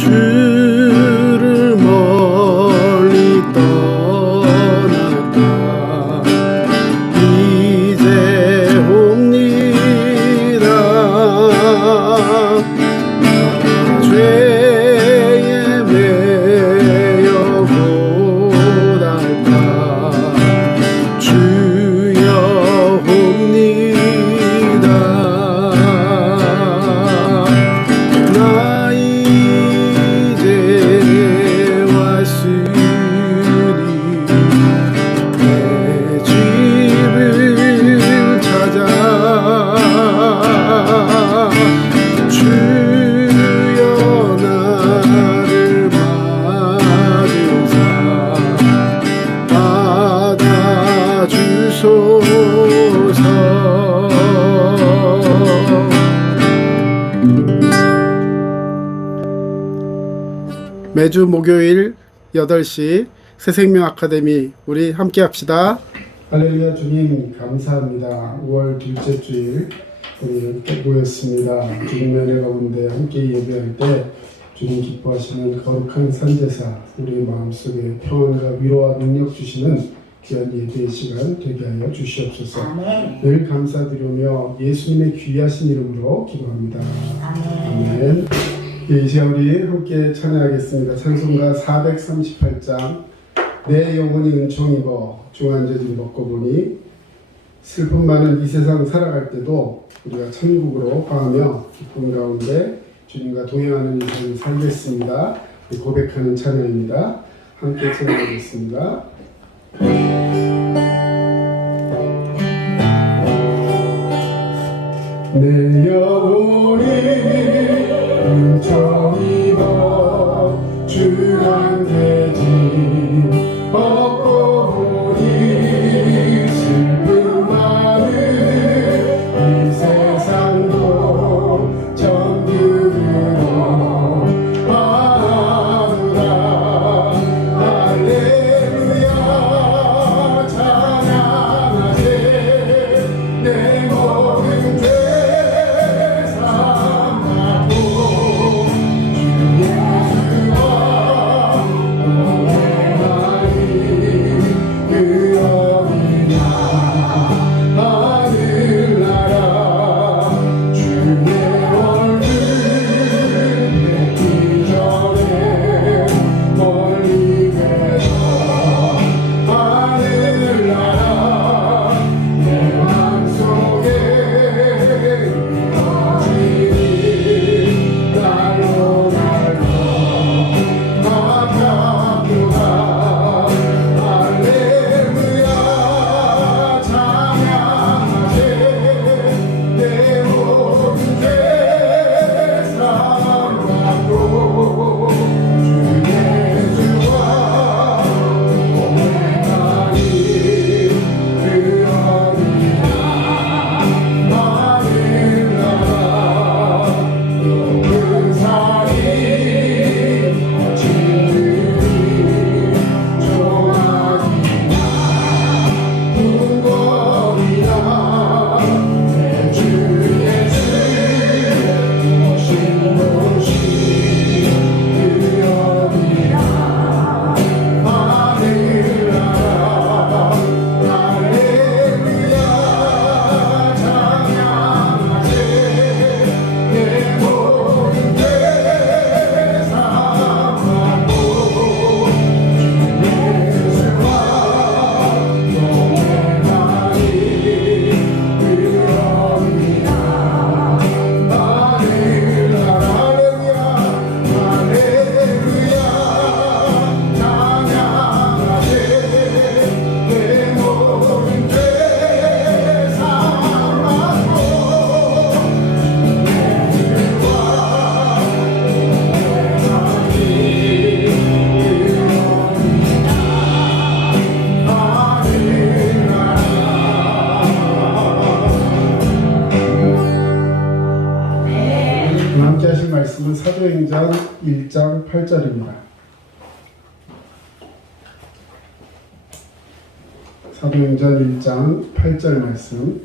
주를 멀리 떠났다 이제 옵니다. 죄에 매여 고달파 주여 옵니다. 나 이제 왔으니 내 집을 찾아 주여 나를 맞으사 받아주소서. 매주 목요일 8시 새생명 아카데미 우리 함께 합시다. 할렐루야. 주님 감사합니다. 5월 둘째 주일 우리 함께 모였습니다. 주님의 은혜 가운데 함께 예배할 때 주님 기뻐하시는 거룩한 산제사 우리 마음속에 평안과 위로와 능력 주시는 귀한 예배의 시간 되게 하여 주시옵소서. 아멘. 늘 감사드리며 예수님의 귀하신 이름으로 기도합니다. 아멘. 이 시간 우리 함께 찬양하겠습니다. 찬송가 438장 내 영혼이 은총입어 중한죄진 벗고 보니. 슬픔 많은 이 세상 살아갈 때도 우리가 천국으로 향하며 기쁨 가운데 주님과 동행하는 인생을 살겠습니다. 고백하는 찬양입니다. 함께 찬양하겠습니다. 내 영혼이 은총입어 중한죄진 벗고 보니. 슬픔 많은 이 세상도 천국으로 가노라. 할렐루야. 사도행전 1장 8절입니다. 사도행전 1장 8절 말씀.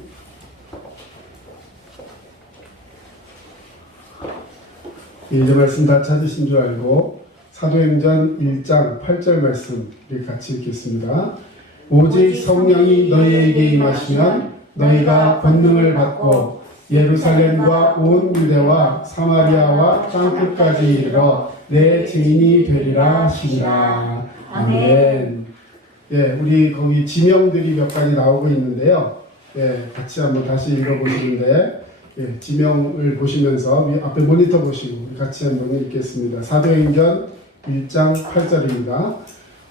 이제 말씀 다 찾으신 줄 알고 사도행전 1장 8절 말씀 같이 읽겠습니다. 오직 성령이 너희에게 임하시면 너희가 권능을 받고 예루살렘과 온 유대와 사마리아와 땅끝까지 이르러 내 증인이 되리라 하시니라. 아멘. 예, 우리 거기 지명들이 몇 가지 나오고 있는데요. 예, 같이 한번 다시 읽어보시는데, 예, 지명을 보시면서 앞에 모니터 보시고 같이 한번 읽겠습니다. 사도행전 1장 8절입니다.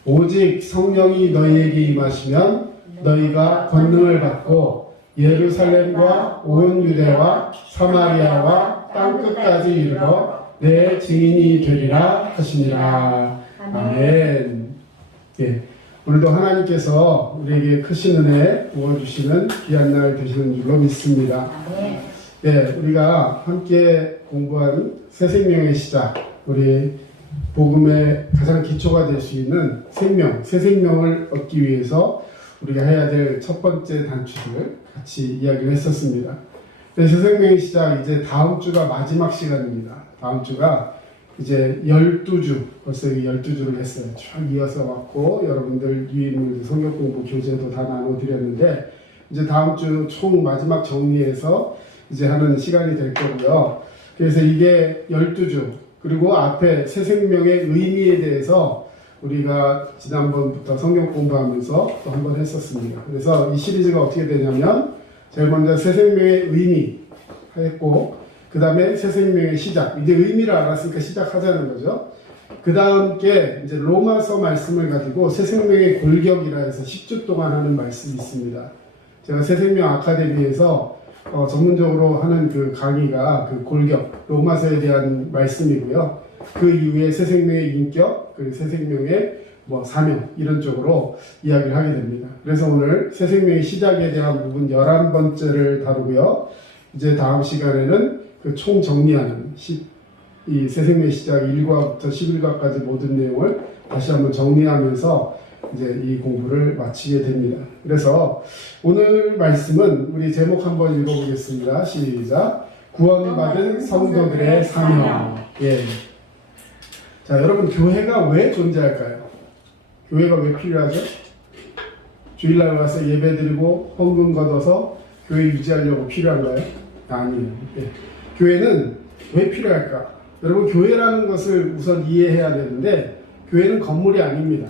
오직 성령이 너희에게 임하시면 너희가 권능을 받고 예루살렘과 온 유대와 사마리아와 땅끝까지 이르러 내 증인이 되리라 하시니라. 아멘. 예, 오늘도 하나님께서 우리에게 크신 은혜 부어주시는 귀한 날 되시는 줄로 믿습니다. 예, 우리가 함께 공부한 새 생명의 시작, 우리 복음의 가장 기초가 될 수 있는 생명, 새 생명을 얻기 위해서 우리가 해야 될 첫 번째 단추를 같이 이야기를 했었습니다. 새 생명의 시작, 이제 다음 주가 마지막 시간입니다. 다음 주가 이제 12주, 벌써 12주를 했어요. 쭉 이어서 왔고, 여러분들 유인물 성경 공부 교재도 다 나눠드렸는데, 이제 다음 주 총 마지막 정리해서 이제 하는 시간이 될 거고요. 그래서 이게 12주, 그리고 앞에 새 생명의 의미에 대해서 우리가 지난번부터 성경 공부하면서 또 한 번 했었습니다. 그래서 이 시리즈가 어떻게 되냐면, 제일 먼저 새 생명의 의미 했고, 그 다음에 새 생명의 시작. 이제 의미를 알았으니까 시작하자는 거죠. 그 다음 게 이제 로마서 말씀을 가지고 새 생명의 골격이라 해서 10주 동안 하는 말씀이 있습니다. 제가 새 생명 아카데미에서 전문적으로 하는 그 강의가 그 골격, 로마서에 대한 말씀이고요. 그 이후에 새 생명의 인격, 그리고 새 생명의 사명, 이런 쪽으로 이야기를 하게 됩니다. 그래서 오늘 새 생명의 시작에 대한 부분 11번째를 다루고요. 이제 다음 시간에는 그 총 정리하는 이 새 생명의 시작 1과부터 11과까지 모든 내용을 다시 한번 정리하면서 이제 이 공부를 마치게 됩니다. 그래서 오늘 말씀은 우리 제목 한번 읽어보겠습니다. 시작. 구원받은 성도들의 사명. 예. 자, 여러분, 교회가 왜 존재할까요? 교회가 왜 필요하죠? 주일날 와서 예배드리고 헌금 걷어서 교회 유지하려고 필요한가요? 아니에요. 예. 교회는 왜 필요할까? 여러분, 교회라는 것을 우선 이해해야 되는데, 교회는 건물이 아닙니다.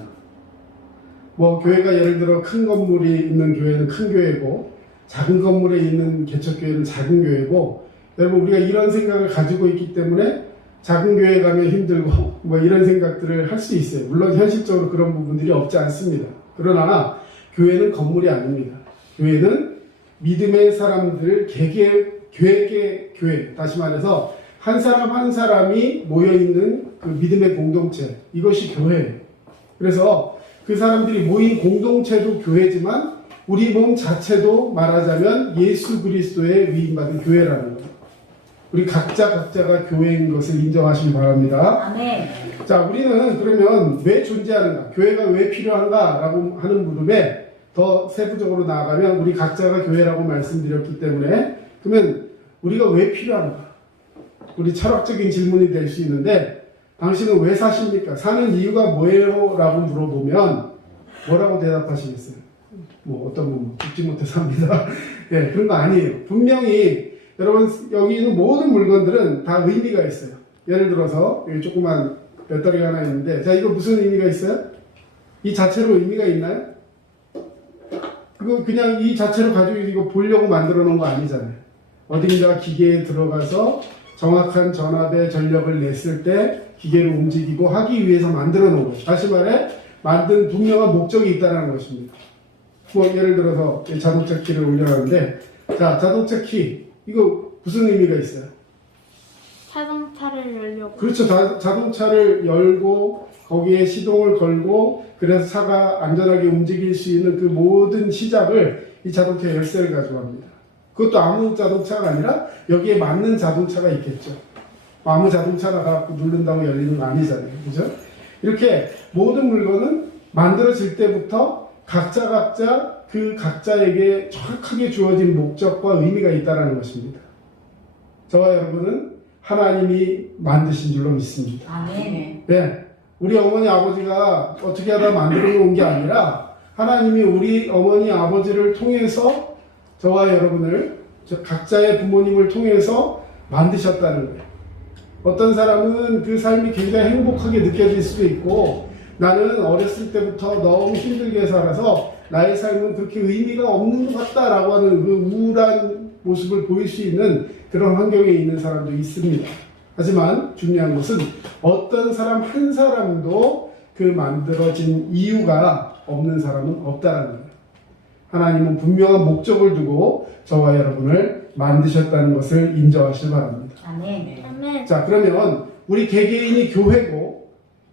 교회가 예를 들어 큰 건물이 있는 교회는 큰 교회고, 작은 건물에 있는 개척교회는 작은 교회고, 여러분, 우리가 이런 생각을 가지고 있기 때문에 작은 교회 가면 힘들고, 이런 생각들을 할 수 있어요. 물론 현실적으로 그런 부분들이 없지 않습니다. 그러나, 교회는 건물이 아닙니다. 교회는 믿음의 사람들, 개개의 교회, 다시 말해서 한 사람 한 사람이 모여있는 그 믿음의 공동체, 이것이 교회예요. 그래서 그 사람들이 모인 공동체도 교회지만 우리 몸 자체도 말하자면 예수 그리스도의 위임받은 교회라는 거예요. 우리 각자가 교회인 것을 인정하시기 바랍니다. 아멘. 자, 우리는 그러면 왜 존재하는가? 교회가 왜 필요한가? 라고 하는 부분에 더 세부적으로 나아가면 우리 각자가 교회라고 말씀드렸기 때문에 그러면 우리가 왜 필요한가? 우리 철학적인 질문이 될 수 있는데 당신은 왜 사십니까? 사는 이유가 뭐예요? 라고 물어보면 뭐라고 대답하시겠어요? 어떤 분 죽지 못해 삽니다. 네, 그런 거 아니에요. 분명히 여러분 여기 있는 모든 물건들은 다 의미가 있어요. 예를 들어서 여기 조그만 배터리가 하나 있는데 자, 이거 무슨 의미가 있어요? 이 자체로 의미가 있나요? 그거 그냥 이 자체로 가지고 이거 보려고 만들어 놓은 거 아니잖아요. 어딘가 기계에 들어가서 정확한 전압의 전력을 냈을 때 기계를 움직이고 하기 위해서 만들어 놓은 거예요. 다시 말해 만든 분명한 목적이 있다는 것입니다. 예를 들어서 자동차 키를 올려놨는데 자, 자동차 키 이거 무슨 의미가 있어요? 자동차를 열려고. 그렇죠. 자동차를 열고 거기에 시동을 걸고 그래서 차가 안전하게 움직일 수 있는 그 모든 시작을 이 자동차 열쇠를 가지고 합니다. 그것도 아무 자동차가 아니라 여기에 맞는 자동차가 있겠죠. 아무 자동차나 가갖고 누른다고 열리는 거 아니잖아요. 그죠? 이렇게 모든 물건은 만들어질 때부터 각자 그 각자에게 정확하게 주어진 목적과 의미가 있다는 것입니다. 저와 여러분은 하나님이 만드신 줄로 믿습니다. 아멘. 네, 우리 어머니 아버지가 어떻게 하다 만들어 놓은 게 아니라 하나님이 우리 어머니 아버지를 통해서 저와 여러분을 각자의 부모님을 통해서 만드셨다는 거예요. 어떤 사람은 그 삶이 굉장히 행복하게 느껴질 수도 있고, 나는 어렸을 때부터 너무 힘들게 살아서 나의 삶은 그렇게 의미가 없는 것 같다라고 하는 그 우울한 모습을 보일 수 있는 그런 환경에 있는 사람도 있습니다. 하지만 중요한 것은 어떤 사람 한 사람도 그 만들어진 이유가 없는 사람은 없다는 거예요. 하나님은 분명한 목적을 두고 저와 여러분을 만드셨다는 것을 인정하시기 바랍니다. 아멘. 아멘. 자, 그러면 우리 개개인이 교회고,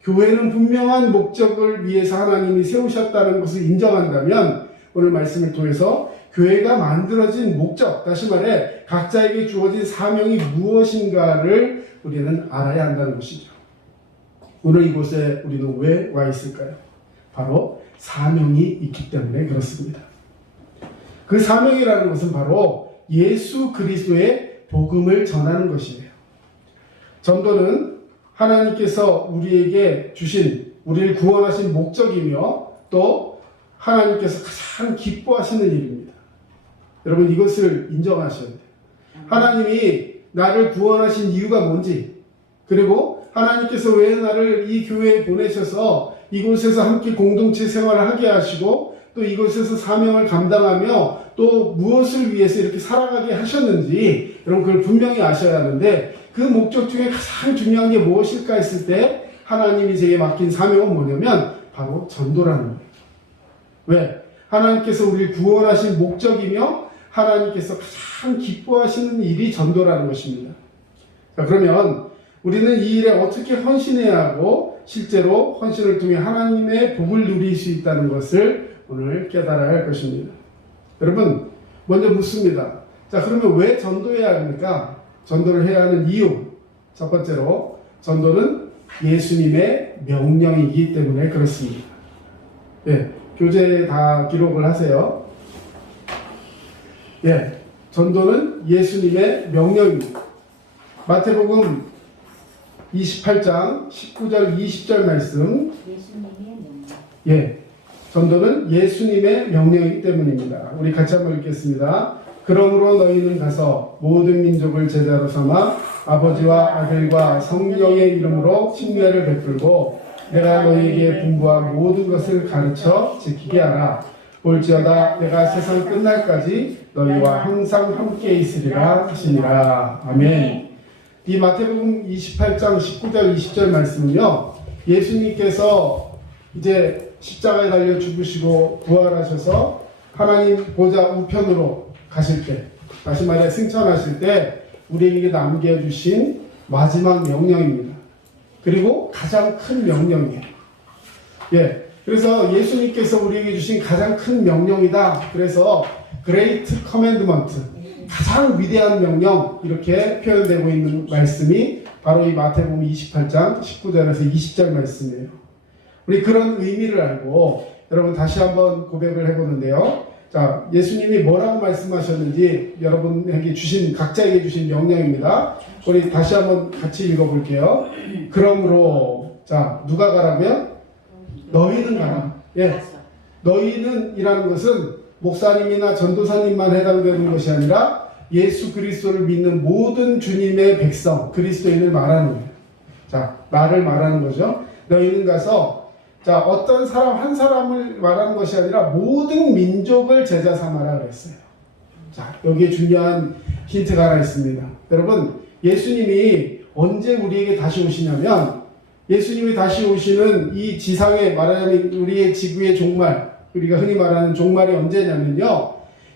교회는 분명한 목적을 위해서 하나님이 세우셨다는 것을 인정한다면, 오늘 말씀을 통해서 교회가 만들어진 목적, 다시 말해 각자에게 주어진 사명이 무엇인가를 우리는 알아야 한다는 것이죠. 오늘 이곳에 우리는 왜 와 있을까요? 바로 사명이 있기 때문에 그렇습니다. 그 사명이라는 것은 바로 예수 그리스도의 복음을 전하는 것이에요. 전도는 하나님께서 우리에게 주신, 우리를 구원하신 목적이며 또 하나님께서 가장 기뻐하시는 일입니다. 여러분, 이것을 인정하셔야 돼요. 하나님이 나를 구원하신 이유가 뭔지, 그리고 하나님께서 왜 나를 이 교회에 보내셔서 이곳에서 함께 공동체 생활을 하게 하시고 또 이곳에서 사명을 감당하며 또 무엇을 위해서 이렇게 살아가게 하셨는지, 여러분 그걸 분명히 아셔야 하는데, 그 목적 중에 가장 중요한 게 무엇일까 했을 때 하나님이 제게 맡긴 사명은 뭐냐면 바로 전도라는 거예요. 왜? 하나님께서 우리를 구원하신 목적이며 하나님께서 가장 기뻐하시는 일이 전도라는 것입니다. 자, 그러면 우리는 이 일에 어떻게 헌신해야 하고 실제로 헌신을 통해 하나님의 복을 누릴 수 있다는 것을 오늘 깨달아야 할 것입니다. 여러분, 먼저 묻습니다. 자, 그러면 왜 전도해야 합니까? 전도를 해야 하는 이유. 첫 번째로, 전도는 예수님의 명령이기 때문에 그렇습니다. 예, 교재에 다 기록을 하세요. 예, 전도는 예수님의 명령입니다. 마태복음 28장 19절 20절 말씀. 예수님의 명령. 예, 전도는 예수님의 명령이기 때문입니다. 우리 같이 한번 읽겠습니다. 그러므로 너희는 가서 모든 민족을 제자로 삼아 아버지와 아들과 성령의 이름으로 침례를 베풀고 내가 너희에게 분부한 모든 것을 가르쳐 지키게 하라. 볼지어다 내가 세상 끝날까지 너희와 항상 함께 있으리라 하시니라. 아멘. 이 마태복음 28장 19절 20절 말씀은요, 예수님께서 이제 십자가에 달려 죽으시고 부활하셔서 하나님 보좌 우편으로 가실 때, 다시 말해 승천하실 때 우리에게 남겨주신 마지막 명령입니다. 그리고 가장 큰 명령이에요. 예, 그래서 예수님께서 우리에게 주신 가장 큰 명령이다. 그래서 Great Commandment, 가장 위대한 명령, 이렇게 표현되고 있는 말씀이 바로 이 마태복음 28장 19절에서 20절 말씀이에요. 우리 그런 의미를 알고 여러분 다시 한번 고백을 해보는데요. 자, 예수님이 뭐라고 말씀하셨는지 여러분에게 주신, 각자에게 주신 명령입니다. 우리 다시 한번 같이 읽어볼게요. 그러므로, 자, 누가 가라고요? 너희는 가라. 예, 너희는 이라는 것은 목사님이나 전도사님만 해당되는 것이 아니라 예수 그리스도를 믿는 모든 주님의 백성, 그리스도인을 말하는 거예요. 자, 나를 말하는 거죠. 너희는 가서, 자, 어떤 사람 한 사람을 말하는 것이 아니라 모든 민족을 제자 삼아라 그랬어요. 자, 여기에 중요한 힌트가 하나 있습니다. 여러분, 예수님이 언제 우리에게 다시 오시냐면, 예수님이 다시 오시는 이 지상에 말하자면 우리의 지구의 종말, 우리가 흔히 말하는 종말이 언제냐면요,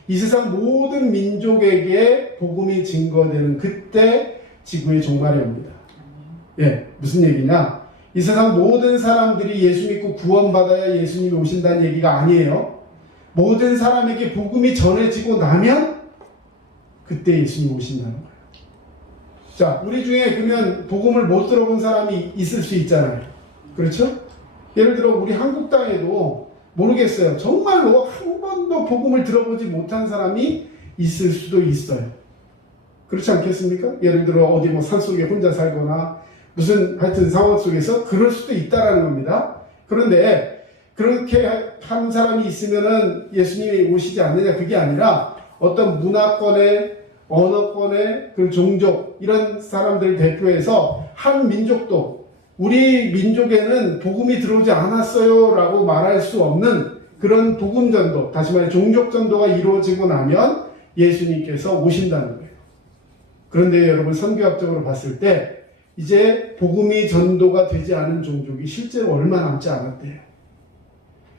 이 세상 모든 민족에게 복음이 증거되는 그때 지구의 종말이 옵니다. 예, 무슨 얘기냐? 이 세상 모든 사람들이 예수 믿고 구원받아야 예수님이 오신다는 얘기가 아니에요. 모든 사람에게 복음이 전해지고 나면 그때 예수님이 오신다는 거예요. 자, 우리 중에 그러면 복음을 못 들어본 사람이 있을 수 있잖아요. 그렇죠? 예를 들어 우리 한국 땅에도 모르겠어요. 정말로 한 번도 복음을 들어보지 못한 사람이 있을 수도 있어요. 그렇지 않겠습니까? 예를 들어 어디 뭐 산속에 혼자 살거나 무슨 하여튼 상황 속에서 그럴 수도 있다라는 겁니다. 그런데 그렇게 한 사람이 있으면은 예수님이 오시지 않느냐, 그게 아니라 어떤 문화권의 언어권의 그 종족 이런 사람들을 대표해서 한 민족도 우리 민족에는 복음이 들어오지 않았어요 라고 말할 수 없는 그런 복음 전도, 다시 말해 종족 전도가 이루어지고 나면 예수님께서 오신다는 거예요. 그런데 여러분 선교학적으로 봤을 때 이제 복음이 전도가 되지 않은 종족이 실제로 얼마 남지 않았대요.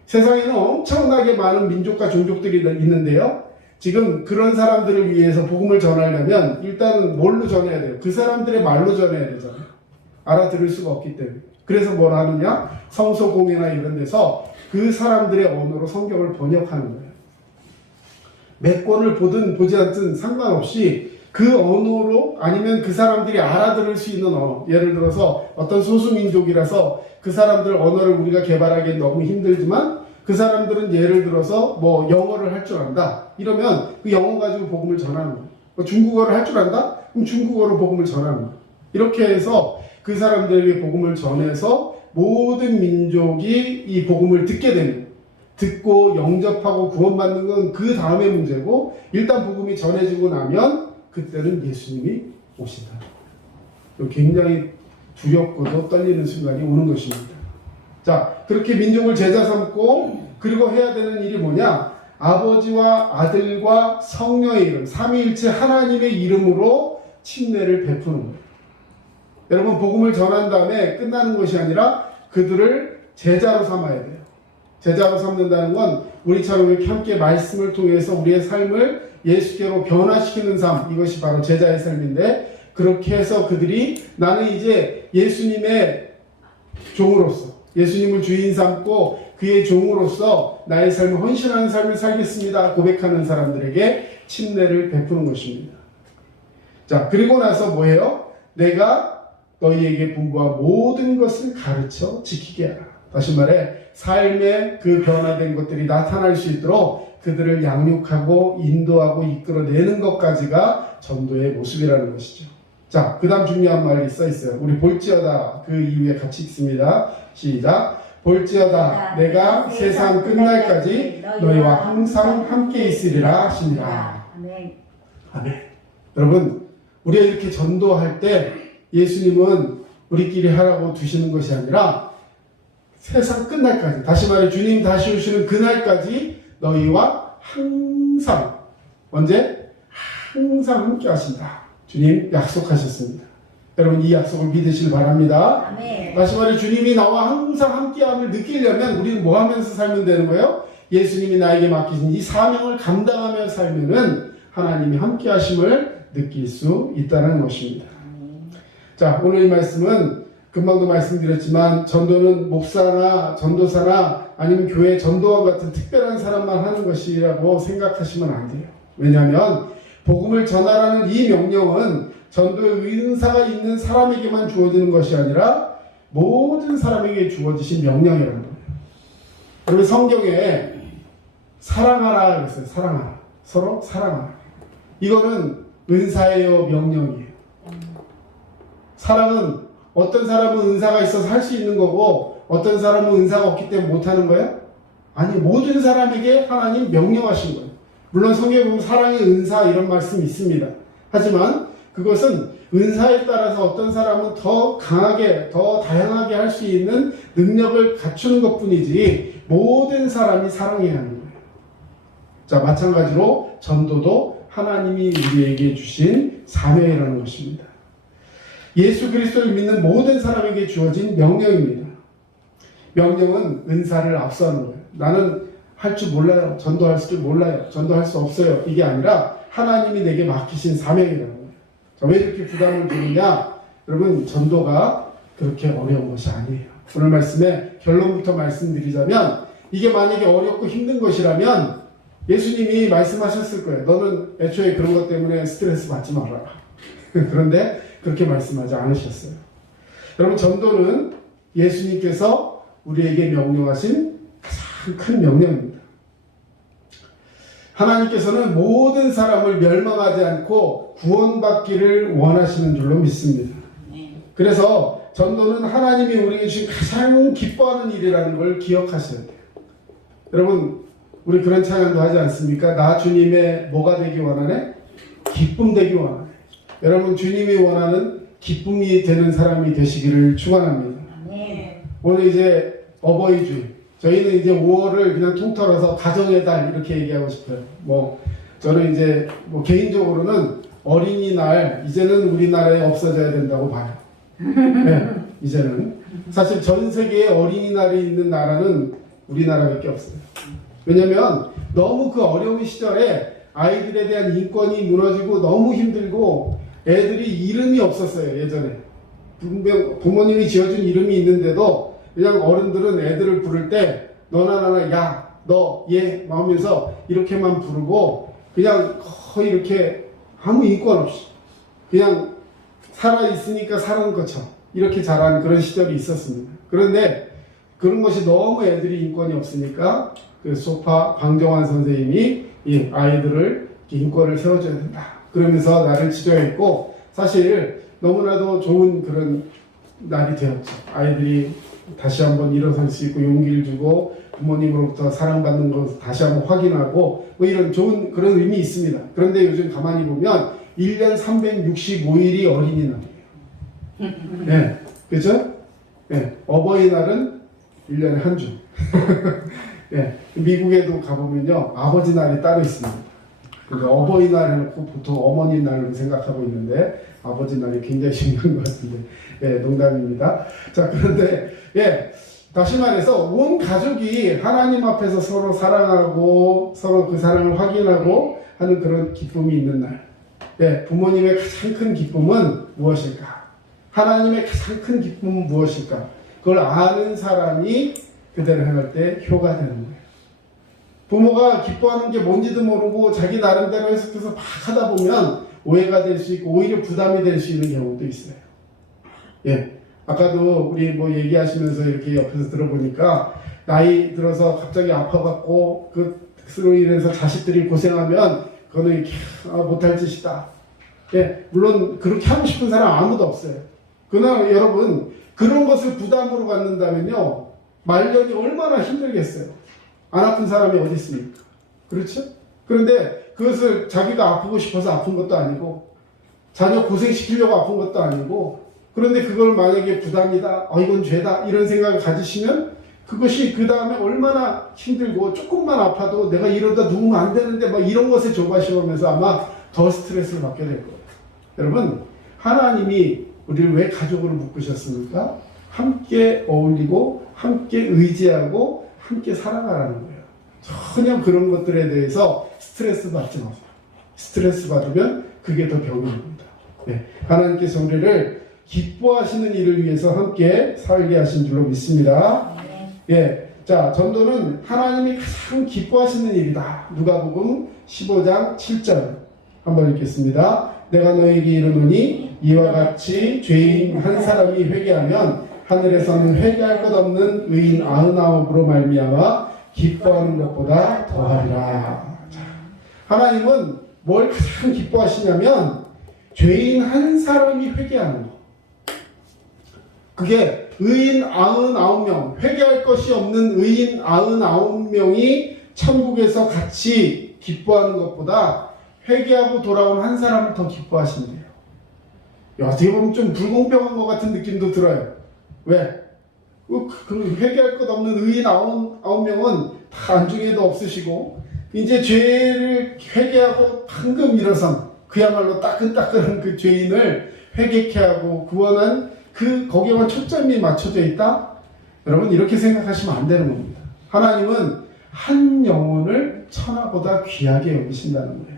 세상에는 엄청나게 많은 민족과 종족들이 있는데요. 지금 그런 사람들을 위해서 복음을 전하려면 일단은 뭘로 전해야 돼요? 그 사람들의 말로 전해야 되잖아요. 알아들을 수가 없기 때문에. 그래서 뭘 하느냐? 성서공회나 이런 데서 그 사람들의 언어로 성경을 번역하는 거예요. 몇 권을 보든 보지 않든 상관없이 그 언어로 아니면 그 사람들이 알아들을 수 있는 언어, 예를 들어서 어떤 소수민족이라서 그 사람들 언어를 우리가 개발하기엔 너무 힘들지만 그 사람들은 예를 들어서 뭐 영어를 할 줄 안다 이러면 그 영어 가지고 복음을 전하는 거예요. 뭐 중국어를 할 줄 안다? 그럼 중국어로 복음을 전하는 거예요. 이렇게 해서 그 사람들에게 복음을 전해서 모든 민족이 이 복음을 듣게 되는, 듣고 영접하고 구원받는 건 그 다음의 문제고, 일단 복음이 전해지고 나면 그때는 예수님이 오신다. 굉장히 두렵고도 떨리는 순간이 오는 것입니다. 자, 그렇게 민족을 제자 삼고 그리고 해야 되는 일이 뭐냐? 아버지와 아들과 성령의 이름, 삼위일체 하나님의 이름으로 침례를 베푸는 거예요. 여러분, 복음을 전한 다음에 끝나는 것이 아니라 그들을 제자로 삼아야 돼요. 제자로 삼는다는 건 우리처럼 이렇게 함께 말씀을 통해서 우리의 삶을 예수께로 변화시키는 삶, 이것이 바로 제자의 삶인데, 그렇게 해서 그들이 나는 이제 예수님의 종으로서 예수님을 주인 삼고 그의 종으로서 나의 삶을 헌신하는 삶을 살겠습니다 고백하는 사람들에게 침례를 베푸는 것입니다. 자, 그리고 나서 뭐예요? 내가 너희에게 분부한 모든 것을 가르쳐 지키게 하라. 다시 말해 삶의 그 변화된 것들이 나타날 수 있도록 그들을 양육하고 인도하고 이끌어내는 것까지가 전도의 모습이라는 것이죠. 자, 그 다음 중요한 말이 써 있어요. 우리 볼지어다 그 이후에 같이 읽습니다. 시작. 볼지어다 내가 세상 끝날까지 너희와 항상 함께 있으리라 하시니라. 아멘. 아멘. 여러분, 우리가 이렇게 전도할 때 예수님은 우리끼리 하라고 두시는 것이 아니라 세상 끝날까지, 다시 말해 주님 다시 오시는 그날까지 너희와 항상, 언제? 항상 함께 하신다. 주님 약속하셨습니다. 여러분, 이 약속을 믿으시길 바랍니다. 아멘. 다시 말해 주님이 나와 항상 함께함을 느끼려면 우리는 뭐 하면서 살면 되는 거예요? 예수님이 나에게 맡기신 이 사명을 감당하며 살면은 하나님이 함께하심을 느낄 수 있다는 것입니다. 자, 오늘 이 말씀은 금방도 말씀드렸지만 전도는 목사나 전도사나 아니면 교회 전도원 같은 특별한 사람만 하는 것이라고 생각하시면 안 돼요. 왜냐하면 복음을 전하라는 이 명령은 전도의 은사가 있는 사람에게만 주어지는 것이 아니라 모든 사람에게 주어지신 명령이라는 거예요. 그리고 성경에 사랑하라 그랬어요. 사랑하라. 서로 사랑하라. 이거는 은사예요, 명령이에요. 사랑은 어떤 사람은 은사가 있어서 할 수 있는 거고 어떤 사람은 은사가 없기 때문에 못하는 거예요? 아니, 모든 사람에게 하나님 명령하신 거예요. 물론 성경에 보면 사랑의 은사 이런 말씀이 있습니다. 하지만 그것은 은사에 따라서 어떤 사람은 더 강하게, 더 다양하게 할 수 있는 능력을 갖추는 것뿐이지 모든 사람이 사랑해야 하는 거예요. 자, 마찬가지로 전도도 하나님이 우리에게 주신 사명이라는 것입니다. 예수 그리스도를 믿는 모든 사람에게 주어진 명령입니다. 명령은 은사를 앞서는 거예요. 나는 할 줄 몰라요. 전도할 줄 몰라요. 전도할 수 없어요. 이게 아니라 하나님이 내게 맡기신 사명이라는 거예요. 자, 왜 이렇게 부담을 주느냐? 여러분, 전도가 그렇게 어려운 것이 아니에요. 오늘 말씀의 결론부터 말씀드리자면 이게 만약에 어렵고 힘든 것이라면 예수님이 말씀하셨을 거예요. 너는 애초에 그런 것 때문에 스트레스 받지 말아라. 그런데 그렇게 말씀하지 않으셨어요. 여러분, 전도는 예수님께서 우리에게 명령하신 가장 큰 명령입니다. 하나님께서는 모든 사람을 멸망하지 않고 구원받기를 원하시는 줄로 믿습니다. 그래서 전도는 하나님이 우리에게 주신 가장 기뻐하는 일이라는 걸 기억하셔야 돼요. 여러분, 우리 그런 찬양도 하지 않습니까? 나 주님의 뭐가 되기 원하네? 기쁨 되기 원하네. 여러분, 주님이 원하는 기쁨이 되는 사람이 되시기를 축원합니다. 오늘 이제 어버이주일, 저희는 이제 5월을 그냥 통틀어서 가정의 달 이렇게 얘기하고 싶어요. 저는 이제 개인적으로는 어린이날 이제는 우리나라에 없어져야 된다고 봐요. 네, 이제는 사실 전 세계에 어린이날이 있는 나라는 우리나라밖에 없어요. 왜냐면 너무 그 어려운 시절에 아이들에 대한 인권이 무너지고 너무 힘들고 애들이 이름이 없었어요. 예전에 분명 부모님이 지어준 이름이 있는데도 그냥 어른들은 애들을 부를 때 너나 나나 야, 너, 얘 하면서 이렇게만 부르고 그냥 거의 이렇게 아무 인권 없이 그냥 살아있으니까 사는 것처럼 이렇게 자란 그런 시절이 있었습니다. 그런데 그런 것이 너무 애들이 인권이 없으니까 그 소파 방정환 선생님이 이 아이들을 인권을 세워줘야 된다. 그러면서 나를 지도했고 사실 너무나도 좋은 그런 날이 되었죠. 아이들이 다시 한번 일어설 수 있고 용기를 주고 부모님으로부터 사랑받는 것을 다시 한번 확인하고 이런 좋은 그런 의미 있습니다. 그런데 요즘 가만히 보면 1년 365일이 어린이날이에요. 네, 그죠? 네, 어버이날은 1년에 한 주. 네, 미국에도 가보면요 아버지 날이 따로 있습니다. 그러니까 어버이날 해놓고 보통 어머니 날로 생각하고 있는데 아버지 날이 굉장히 중요한 것 같은데 농담입니다. 자, 그런데 다시 말해서 온 가족이 하나님 앞에서 서로 사랑하고 서로 그 사랑을 확인하고 하는 그런 기쁨이 있는 날. 부모님의 가장 큰 기쁨은 무엇일까? 하나님의 가장 큰 기쁨은 무엇일까? 그걸 아는 사람이 그대로 행할 때 효가 되는 거예요. 부모가 기뻐하는 게 뭔지도 모르고 자기 나름대로 해석해서 막 하다 보면 오해가 될 수 있고 오히려 부담이 될 수 있는 경우도 있어요. 아까도 우리 얘기하시면서 이렇게 옆에서 들어보니까 나이 들어서 갑자기 아파갖고 그로 인해서 자식들이 고생하면 그거는 못할 짓이다. 물론 그렇게 하고 싶은 사람 아무도 없어요. 그러나 여러분 그런 것을 부담으로 갖는다면요 말년이 얼마나 힘들겠어요. 안 아픈 사람이 어디 있습니까? 그렇죠? 그런데 그것을 자기가 아프고 싶어서 아픈 것도 아니고 자녀 고생시키려고 아픈 것도 아니고 그런데 그걸 만약에 부담이다, 이건 죄다 이런 생각을 가지시면 그것이 그 다음에 얼마나 힘들고 조금만 아파도 내가 이러다 누우면 안 되는데 이런 것에 조바심하면서 아마 더 스트레스를 받게 될 거예요. 여러분 하나님이 우리를 왜 가족으로 묶으셨습니까? 함께 어울리고 함께 의지하고 함께 살아가라는 거예요. 전혀 그런 것들에 대해서 스트레스 받지 마세요. 스트레스 받으면 그게 더 병이 됩니다. 하나님께서 우리를 기뻐하시는 일을 위해서 함께 살게 하신 줄로 믿습니다. 자, 전도는 하나님이 가장 기뻐하시는 일이다. 누가복음 15장 7절 한번 읽겠습니다. 내가 너에게 이르노니 이와 같이 죄인 한 사람이 회개하면 하늘에서는 회개할 것 없는 의인 99으로 말미암아 기뻐하는 것보다 더하리라. 하나님은 뭘 가장 기뻐하시냐면 죄인 한 사람이 회개하는 것. 그게 의인 99명, 회개할 것이 없는 의인 99명이 천국에서 같이 기뻐하는 것보다 회개하고 돌아온 한 사람을 더 기뻐하신대요. 어떻게 보면 좀 불공평한 것 같은 느낌도 들어요. 왜? 그 회개할 것 없는 의인 99명은 다 안중에도 없으시고 이제 죄를 회개하고 방금 일어선 그야말로 따끈따끈한 그 죄인을 회개케 하고 구원한 거기에만 초점이 맞춰져 있다? 여러분 이렇게 생각하시면 안 되는 겁니다. 하나님은 한 영혼을 천하보다 귀하게 여기신다는 거예요.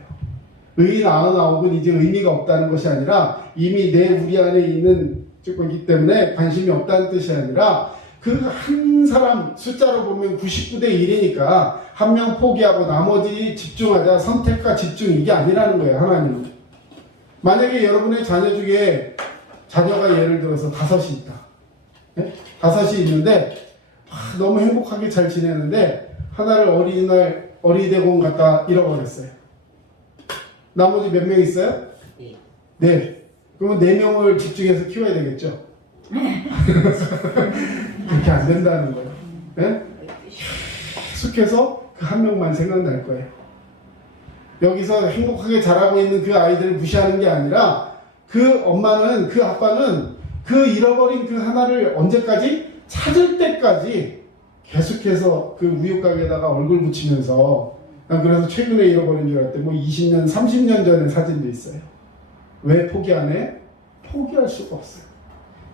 의인 99은 이제 의미가 없다는 것이 아니라 이미 우리 안에 있는 거기 때문에 관심이 없다는 뜻이 아니라 그 한 사람 숫자로 보면 99대 1이니까 한 명 포기하고 나머지 집중하자, 선택과 집중 이게 아니라는 거예요. 하나님은 만약에 여러분의 자녀 중에 자녀가 예를 들어서 5이 있다. 네? 5이 있는데 너무 행복하게 잘 지내는데 하나를 어린이날 어린이대공원 갔다 잃어버렸어요. 나머지 몇 명 있어요? 네. 그러면 4명을 집중해서 키워야 되겠죠? 그렇게 안 된다는 거예요. 네? 계속해서 그 한 명만 생각날 거예요. 여기서 행복하게 자라고 있는 그 아이들을 무시하는 게 아니라 그 엄마는, 그 아빠는 그 잃어버린 그 하나를 언제까지? 찾을 때까지 계속해서 그 우유가게에다가 얼굴 붙이면서, 난 그래서 최근에 잃어버린 줄 알았더니 뭐 20년, 30년 전의 사진도 있어요. 왜 포기 안 해? 포기할 수가 없어요.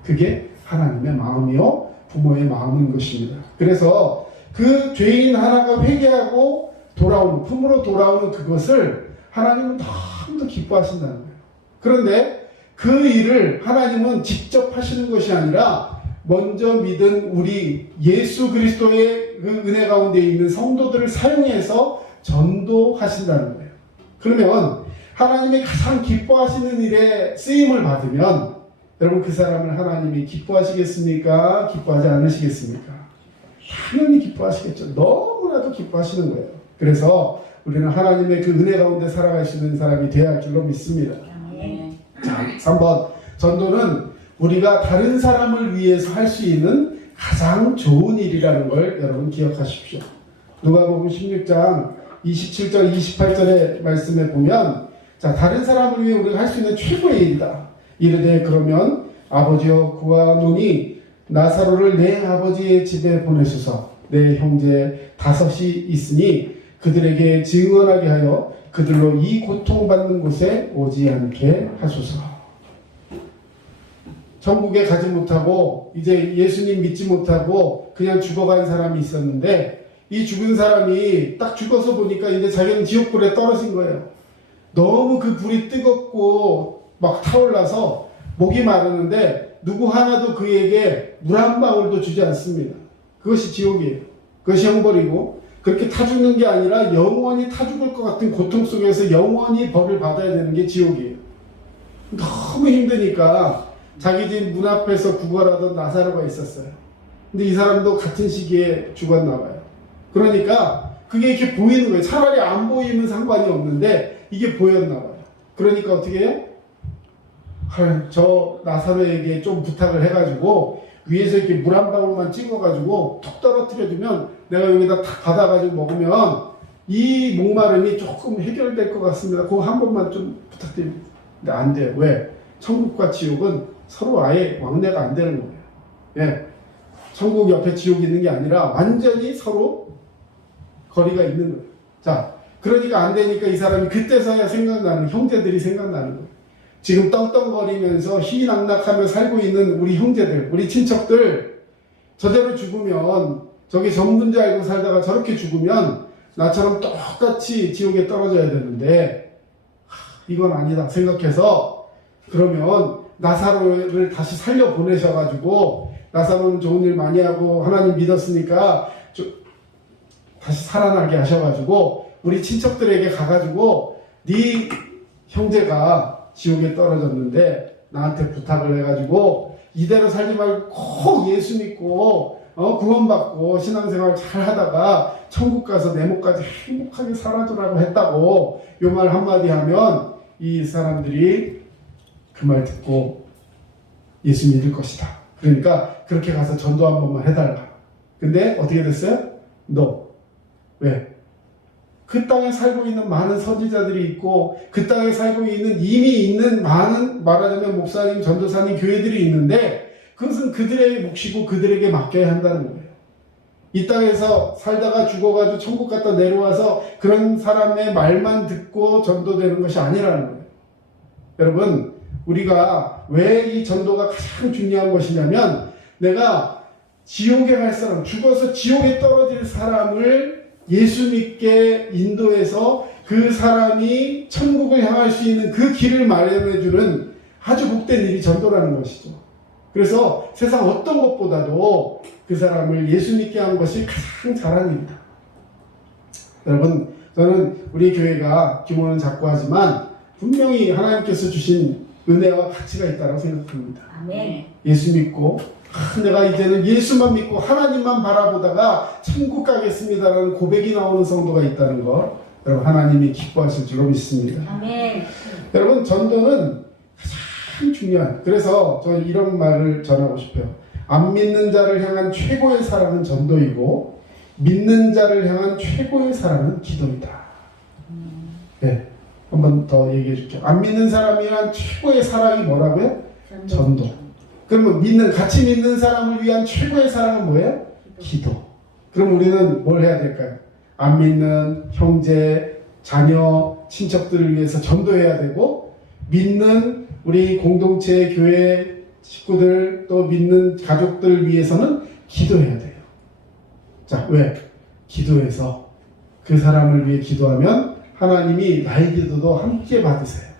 그게 하나님의 마음이요, 부모의 마음인 것입니다. 그래서 그 죄인 하나가 회개하고 돌아오는, 품으로 돌아오는 그것을 하나님은 너무도 기뻐하신다는 거예요. 그런데 그 일을 하나님은 직접 하시는 것이 아니라 먼저 믿은 우리 예수 그리스도의 그 은혜 가운데 있는 성도들을 사용해서 전도하신다는 거예요. 그러면 하나님이 가장 기뻐하시는 일에 쓰임을 받으면 여러분 그 사람을 하나님이 기뻐하시겠습니까? 기뻐하지 않으시겠습니까? 당연히 기뻐하시겠죠. 너무나도 기뻐하시는 거예요. 그래서 우리는 하나님의 그 은혜 가운데 살아갈 수 있는 사람이 되어야 할 줄로 믿습니다. 자, 3번. 전도는 우리가 다른 사람을 위해서 할 수 있는 가장 좋은 일이라는 걸 여러분 기억하십시오. 누가복음 16장 27절 28절의 말씀에 보면, 자, 다른 사람을 위해 우리가 할 수 있는 최고의 일이다. 이르되 그러면 아버지여 구하노니 나사로를 내 아버지의 집에 보내소서. 내 형제 5이 있으니 그들에게 증언하게 하여 그들로 이 고통받는 곳에 오지 않게 하소서. 천국에 가지 못하고 이제 예수님 믿지 못하고 그냥 죽어간 사람이 있었는데, 이 죽은 사람이 딱 죽어서 보니까 이제 자기는 지옥불에 떨어진 거예요. 너무 그 불이 뜨겁고 막 타올라서 목이 마르는데 누구 하나도 그에게 물 한 방울도 주지 않습니다. 그것이 지옥이에요. 그것이 형벌이고, 그렇게 타 죽는 게 아니라 영원히 타 죽을 것 같은 고통 속에서 영원히 벌을 받아야 되는 게 지옥이에요. 너무 힘드니까 자기 집 문 앞에서 구걸하던 나사로가 있었어요. 근데 이 사람도 같은 시기에 죽었나 봐요. 그러니까 그게 이렇게 보이는 거예요. 차라리 안 보이면 상관이 없는데 이게 보였나 봐요. 그러니까 어떻게 해요? 저 나사로에게 좀 부탁을 해가지고 위에서 이렇게 물 한 방울만 찍어가지고 톡 떨어뜨려주면 내가 여기다 탁 받아가지고 먹으면 이 목마름이 조금 해결될 것 같습니다. 그거 한 번만 좀 부탁드립니다. 근데 안 돼요. 왜? 천국과 지옥은 서로 아예 왕래가 안 되는 거예요. 예. 천국 옆에 지옥이 있는 게 아니라 완전히 서로 거리가 있는 거예요. 자, 그러니까 안 되니까 이 사람이 그때서야 생각나는 형제들이 생각나는 거예요. 지금 떵떵거리면서 희낙낙하며 살고 있는 우리 형제들, 우리 친척들, 저대로 죽으면, 저게 전부인 줄 알고 살다가 저렇게 죽으면 나처럼 똑같이 지옥에 떨어져야 되는데 이건 아니다 생각해서, 그러면 나사로를 다시 살려 보내셔가지고, 나사로는 좋은 일 많이 하고 하나님 믿었으니까 다시 살아나게 하셔가지고 우리 친척들에게 가가지고 네 형제가 지옥에 떨어졌는데 나한테 부탁을 해가지고 이대로 살지 말고 꼭 예수 믿고 구원받고 신앙생활 잘 하다가 천국 가서 내 목까지 행복하게 살아주라고 했다고 요 말 한마디 하면 이 사람들이 그 말 듣고 예수 믿을 것이다. 그러니까 그렇게 가서 전도 한 번만 해달라. 근데 어떻게 됐어요? 너. 왜? 그 땅에 살고 있는 많은 선지자들이 있고 그 땅에 살고 있는 이미 있는 많은, 말하자면 목사님, 전도사님, 교회들이 있는데 그것은 그들의 몫이고 그들에게 맡겨야 한다는 거예요. 이 땅에서 살다가 죽어가지고 천국 갔다 내려와서 그런 사람의 말만 듣고 전도되는 것이 아니라는 거예요. 여러분, 우리가 왜 이 전도가 가장 중요한 것이냐면, 내가 지옥에 갈 사람, 죽어서 지옥에 떨어질 사람을 예수 믿게 인도해서 그 사람이 천국을 향할 수 있는 그 길을 마련해주는 아주 복된 일이 전도라는 것이죠. 그래서 세상 어떤 것보다도 그 사람을 예수 믿게 한 것이 가장 잘한 일이다. 여러분, 저는 우리 교회가 규모는 작고 하지만 분명히 하나님께서 주신 은혜와 가치가 있다고 생각합니다. 아멘. 예수 믿고 내가 이제는 예수만 믿고 하나님만 바라보다가 천국 가겠습니다라는 고백이 나오는 성도가 있다는 것, 여러분 하나님이 기뻐하실 줄로 믿습니다. 아멘. 여러분 전도는 가장 중요한, 그래서 저는 이런 말을 전하고 싶어요. 안 믿는 자를 향한 최고의 사랑은 전도이고 믿는 자를 향한 최고의 사랑은 기도이다. 네, 한 번 더 얘기해 줄게요. 안 믿는 사람이 향한 최고의 사랑이 뭐라고요? 전도. 그러면 같이 믿는 사람을 위한 최고의 사랑은 뭐예요? 기도. 그럼 우리는 뭘 해야 될까요? 안 믿는 형제, 자녀, 친척들을 위해서 전도해야 되고, 믿는 우리 공동체, 교회 식구들, 또 믿는 가족들을 위해서는 기도해야 돼요. 자, 왜? 기도해서 그 사람을 위해 기도하면 하나님이 나의 기도도 함께 받으세요.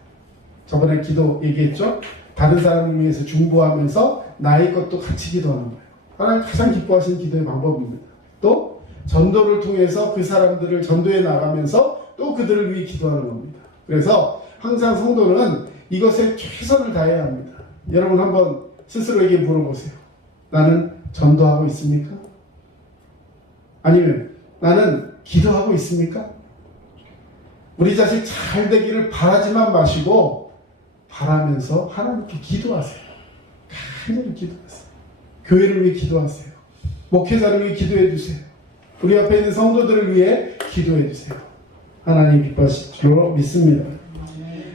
저번에 기도 얘기했죠? 다른 사람을 위해서 중보하면서 나의 것도 같이 기도하는 거예요. 하나님 가장 기뻐하시는 기도의 방법입니다. 또 전도를 통해서 그 사람들을 전도해 나가면서 또 그들을 위해 기도하는 겁니다. 그래서 항상 성도는 이것에 최선을 다해야 합니다. 여러분 한번 스스로에게 물어보세요. 나는 전도하고 있습니까? 아니면 나는 기도하고 있습니까? 우리 자식 잘 되기를 바라지만 마시고 바라면서 하나님께 기도하세요. 간절히 기도하세요. 교회를 위해 기도하세요. 목회자를 위해 기도해 주세요. 우리 앞에 있는 성도들을 위해 기도해 주세요. 하나님 기뻐하실 줄로 믿습니다.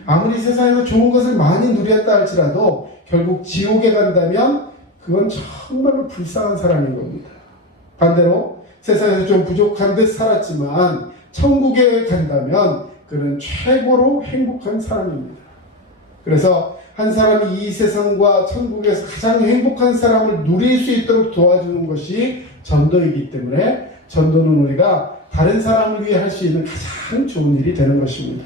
아무리 세상에서 좋은 것을 많이 누렸다 할지라도 결국 지옥에 간다면 그건 정말로 불쌍한 사람인 겁니다. 반대로 세상에서 좀 부족한 듯 살았지만 천국에 간다면 그는 최고로 행복한 사람입니다. 그래서 한 사람이 이 세상과 천국에서 가장 행복한 사람을 누릴 수 있도록 도와주는 것이 전도이기 때문에 전도는 우리가 다른 사람을 위해 할 수 있는 가장 좋은 일이 되는 것입니다.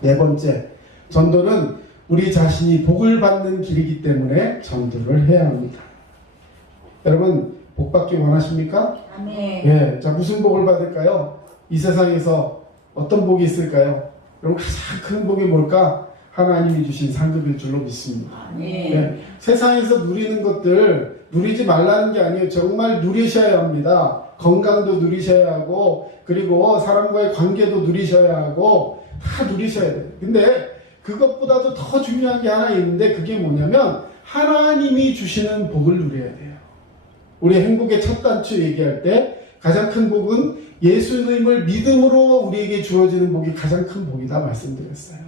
네 번째, 전도는 우리 자신이 복을 받는 길이기 때문에 전도를 해야 합니다. 여러분 복 받기 원하십니까? 아멘. 예, 자 무슨 복을 받을까요? 이 세상에서 어떤 복이 있을까요? 여러분 가장 큰 복이 뭘까? 하나님이 주신 상급일 줄로 믿습니다. 예, 세상에서 누리는 것들 누리지 말라는 게 아니에요. 정말 누리셔야 합니다. 건강도 누리셔야 하고 그리고 사람과의 관계도 누리셔야 하고 다 누리셔야 돼요. 근데 그것보다도 더 중요한 게 하나 있는데 그게 뭐냐면 하나님이 주시는 복을 누려야 돼요. 우리 행복의 첫 단추 얘기할 때 가장 큰 복은 예수님을 믿음으로 우리에게 주어지는 복이 가장 큰 복이다 말씀드렸어요.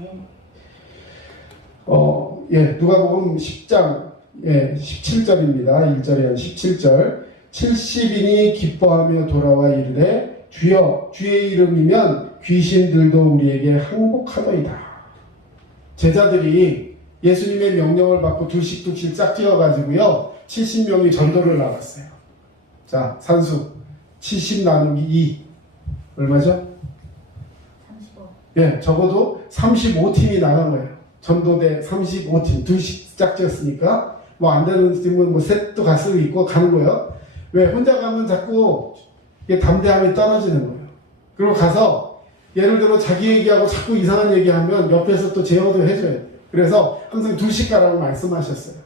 누가복음 10장 17절입니다. 1절에 한 17절 70인이 기뻐하며 돌아와 이르되 주여 주의 이름이면 귀신들도 우리에게 항복하더이다. 제자들이 예수님의 명령을 받고 둘씩 짝지어가지고요 70명이 전도를 나갔어요. 자 산수 70 나누기 2 얼마죠? 35. 예, 적어도 35팀이 나간 거예요. 전도대 35팀 둘씩 짝지었으니까 뭐 안 되는 팀은 뭐 셋도 갈 수도 있고 가는 거예요. 왜? 혼자 가면 자꾸 담대함이 떨어지는 거예요. 그리고 가서 예를 들어 자기 얘기하고 자꾸 이상한 얘기하면 옆에서 또 제어도 해줘야 돼요. 그래서 항상 둘씩 가라고 말씀하셨어요.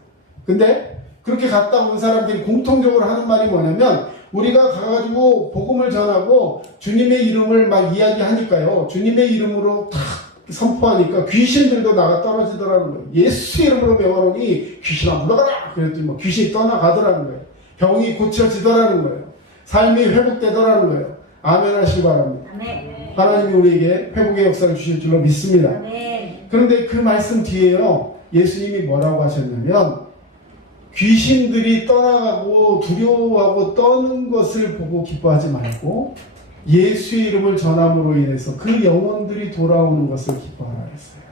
근데 그렇게 갔다 온 사람들이 공통적으로 하는 말이 뭐냐면 우리가 가가지고 복음을 전하고 주님의 이름을 막 이야기하니까요. 주님의 이름으로 탁 선포하니까 귀신들도 나가 떨어지더라는 거예요. 예수 이름으로 명하노니 귀신아 물러가라! 그랬더니 뭐 귀신이 떠나가더라는 거예요. 병이 고쳐지더라는 거예요. 삶이 회복되더라는 거예요. 아멘 하시기 바랍니다. 아멘. 하나님이 우리에게 회복의 역사를 주실 줄로 믿습니다. 아멘. 그런데 그 말씀 뒤에요. 예수님이 뭐라고 하셨냐면 귀신들이 떠나가고 두려워하고 떠는 것을 보고 기뻐하지 말고 예수의 이름을 전함으로 인해서 그 영혼들이 돌아오는 것을 기뻐하라 했어요.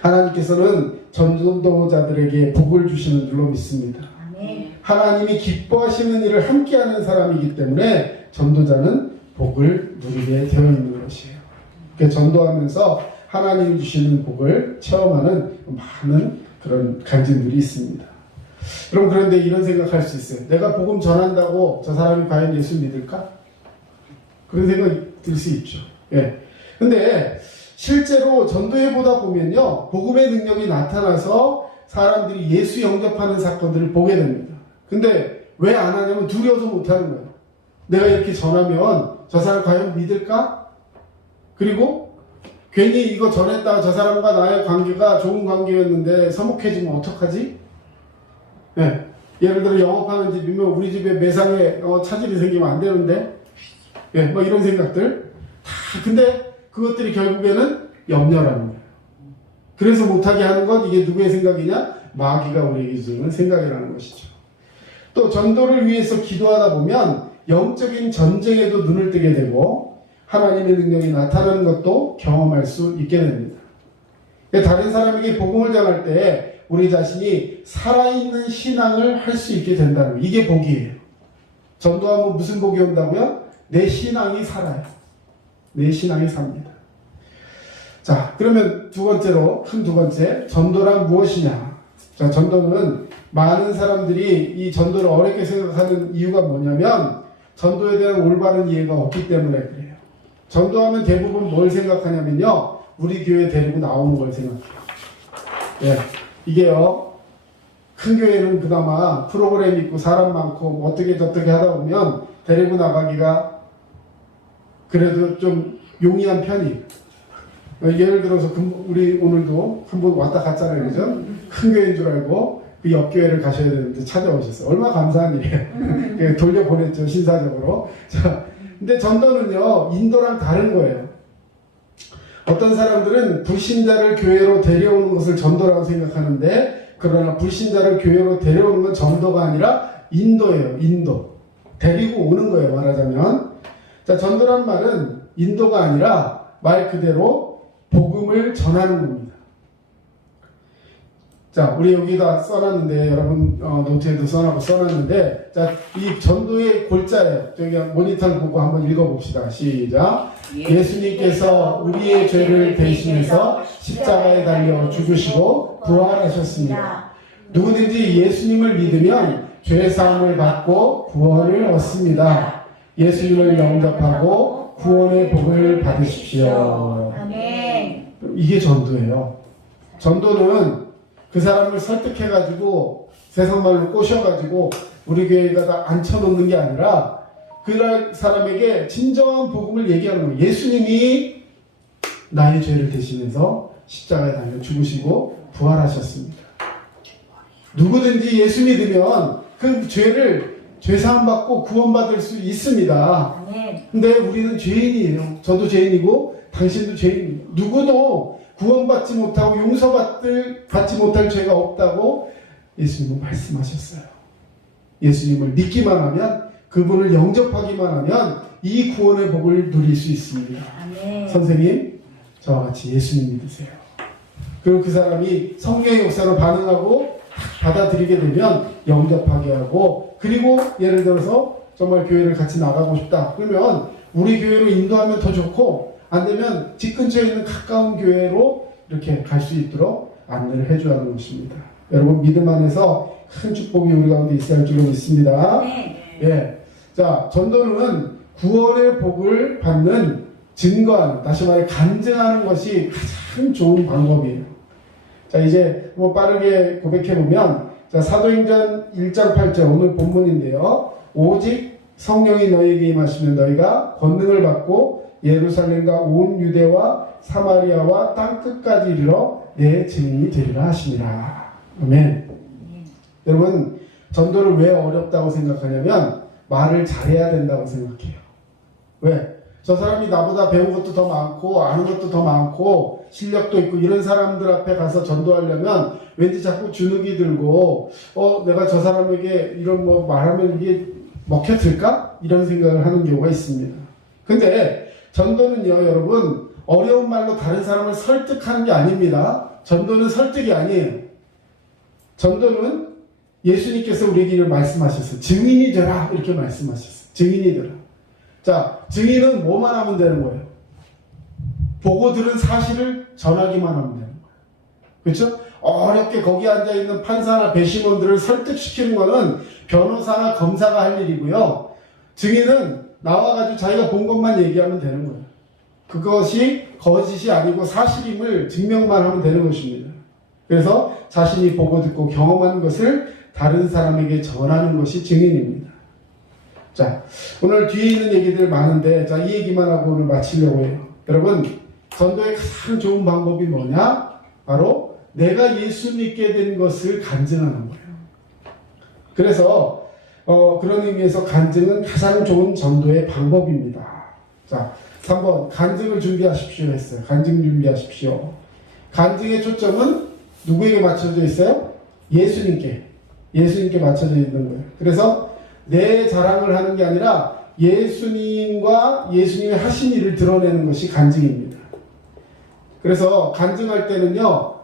하나님께서는 전도자들에게 복을 주시는 줄로 믿습니다. 아멘. 하나님이 기뻐하시는 일을 함께하는 사람이기 때문에 전도자는 복을 누리게 되어 있는 것이에요. 그러니까 전도하면서 하나님이 주시는 복을 체험하는 많은 그런 간증들이 있습니다. 그럼 그런데 이런 생각할 수 있어요. 내가 복음 전한다고 저 사람이 과연 예수 믿을까? 그런 생각이 들 수 있죠. 예. 근데 실제로 전도회 보다 보면요, 복음의 능력이 나타나서 사람들이 예수 영접하는 사건들을 보게 됩니다. 근데 왜 안 하냐면 두려워서 못 하는 거예요. 내가 이렇게 전하면 저 사람 과연 믿을까? 그리고 괜히 이거 전했다가 저 사람과 나의 관계가 좋은 관계였는데 서먹해지면 어떡하지? 네. 예를 들어 영업하는 집이면 우리 집에 매상에 차질이 생기면 안 되는데, 네, 뭐 이런 생각들 다. 근데 그것들이 결국에는 염려라는 거예요. 그래서 못하게 하는 건 이게 누구의 생각이냐? 마귀가 우리에게 주는 생각이라는 것이죠. 또 전도를 위해서 기도하다 보면 영적인 전쟁에도 눈을 뜨게 되고 하나님의 능력이 나타나는 것도 경험할 수 있게 됩니다. 다른 사람에게 복음을 전할 때 우리 자신이 살아있는 신앙을 할 수 있게 된다는 거예요. 이게 복이에요. 전도하면 무슨 복이 온다고요? 내 신앙이 살아요. 내 신앙이 삽니다. 자, 그러면 두 번째, 전도란 무엇이냐? 자, 전도는 많은 사람들이 이 전도를 어렵게 생각하는 이유가 뭐냐면 전도에 대한 올바른 이해가 없기 때문에 그래요. 전도하면 대부분 뭘 생각하냐면요, 우리 교회 데리고 나오는 걸 생각해요. 예, 이게요, 큰 교회는 그나마 프로그램 있고 사람 많고 뭐 어떻게 저떻게 하다 보면 데리고 나가기가 그래도 좀 용이한 편이에요. 예를 들어서 우리 오늘도 한번 왔다 갔잖아요, 그죠? 큰 교회인 줄 알고 그 옆 교회를 가셔야 되는데 찾아오셨어요. 얼마나 감사한 일이에요. 돌려보냈죠, 신사적으로. 자, 근데 전도는요, 인도랑 다른 거예요. 어떤 사람들은 불신자를 교회로 데려오는 것을 전도라고 생각하는데, 그러나 불신자를 교회로 데려오는 건 전도가 아니라 인도예요. 인도. 데리고 오는 거예요, 말하자면. 자, 전도란 말은 인도가 아니라 말 그대로 복음을 전하는 겁니다. 자, 우리 여기다 써놨는데, 여러분 노트에도 써놨는데, 자, 이 전도의 골자예요. 저기 모니터를 보고 한번 읽어봅시다. 시작. 예수님께서 우리의 죄를 대신해서 십자가에 달려 죽으시고 부활하셨습니다. 누구든지 예수님을 믿으면 죄사함을 받고 구원을 얻습니다. 예수님을 영접하고 구원의 복을 받으십시오. 아멘. 이게 전도예요. 전도는 그 사람을 설득해가지고 세상 말로 꼬셔가지고 우리 교회에다 다 앉혀놓는 게 아니라 그 사람에게 진정한 복음을 얘기하는 거예요. 예수님이 나의 죄를 대신해서 십자가에 달려 죽으시고 부활하셨습니다. 누구든지 예수 믿으면 그 죄를 죄사함 받고 구원받을 수 있습니다. 근데 우리는 죄인이에요. 저도 죄인이고 당신도 죄인이에요. 누구도 구원받지 못하고 용서받지 못할 죄가 없다고 예수님은 말씀하셨어요. 예수님을 믿기만 하면, 그분을 영접하기만 하면 이 구원의 복을 누릴 수 있습니다. 아멘. 선생님, 저와 같이 예수님 믿으세요. 그리고 그 사람이 성령의 역사로 반응하고 받아들이게 되면 영접하게 하고, 그리고 예를 들어서 정말 교회를 같이 나가고 싶다 그러면 우리 교회로 인도하면 더 좋고, 안 되면 집 근처에 있는 가까운 교회로 이렇게 갈 수 있도록 안내를 해줘야 하는 것입니다. 여러분, 믿음 안에서 큰 축복이 우리 가운데 있어야 할 줄로 믿습니다. 예. 자, 전도는 구원의 복을 받는 증거하는, 다시 말해 간증하는 것이 가장 좋은 방법이에요. 자, 이제 뭐 빠르게 고백해보면, 자, 사도행전 1장 8절 오늘 본문인데요. 오직 성령이 너희에게 임하시면 너희가 권능을 받고 예루살렘과 온 유대와 사마리아와 땅끝까지 이르러 내 증인이 되리라 하시니라. 아멘. 여러분, 전도를 왜 어렵다고 생각하냐면 말을 잘해야 된다고 생각해요. 왜? 저 사람이 나보다 배운 것도 더 많고 아는 것도 더 많고 실력도 있고 이런 사람들 앞에 가서 전도하려면 왠지 자꾸 주눅이 들고 내가 저 사람에게 이런 뭐 말하면 이게 먹혀들까? 이런 생각을 하는 경우가 있습니다. 근데 전도는요, 여러분, 어려운 말로 다른 사람을 설득하는 게 아닙니다. 전도는 설득이 아니에요. 전도는 예수님께서 우리에게 말씀하셨어요. 증인이 되라, 이렇게 말씀하셨어요. 증인이 되라. 자, 증인은 뭐만 하면 되는 거예요? 보고 들은 사실을 전하기만 하면 되는 거예요. 그렇죠? 어렵게 거기 앉아있는 판사나 배심원들을 설득시키는 거는 변호사나 검사가 할 일이고요. 증인은 나와가지고 자기가 본 것만 얘기하면 되는 거예요. 그것이 거짓이 아니고 사실임을 증명만 하면 되는 것입니다. 그래서 자신이 보고 듣고 경험한 것을 다른 사람에게 전하는 것이 증인입니다. 자, 오늘 뒤에 있는 얘기들 많은데, 자, 이 얘기만 하고 오늘 마치려고 해요. 여러분, 전도의 가장 좋은 방법이 뭐냐? 바로 내가 예수 믿게 된 것을 간증하는 거예요. 그래서 그런 의미에서 간증은 가장 좋은 전도의 방법입니다. 자, 3번 간증을 준비하십시오 했어요. 간증 준비하십시오. 간증의 초점은 누구에게 맞춰져 있어요? 예수님께 맞춰져 있는 거예요. 그래서 내 자랑을 하는 게 아니라 예수님과 예수님이 하신 일을 드러내는 것이 간증입니다. 그래서 간증할 때는요,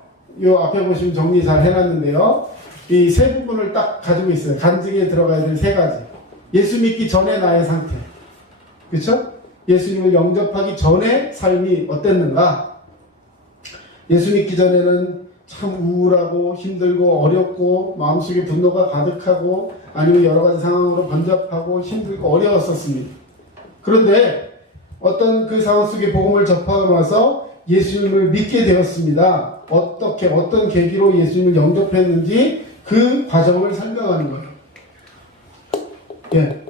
요 앞에 보시면 정리 잘 해놨는데요, 이 세 부분을 딱 가지고 있어요. 간증에 들어가야 될 세 가지. 예수 믿기 전에 나의 상태, 그렇죠? 예수님을 영접하기 전에 삶이 어땠는가? 예수 믿기 전에는 참 우울하고 힘들고 어렵고 마음속에 분노가 가득하고 아니면 여러 가지 상황으로 번잡하고 힘들고 어려웠었습니다. 그런데 어떤 그 상황 속에 복음을 접하고 나서 예수님을 믿게 되었습니다. 어떻게 어떤 계기로 예수님을 영접했는지 그 과정을 설명하는 거예요.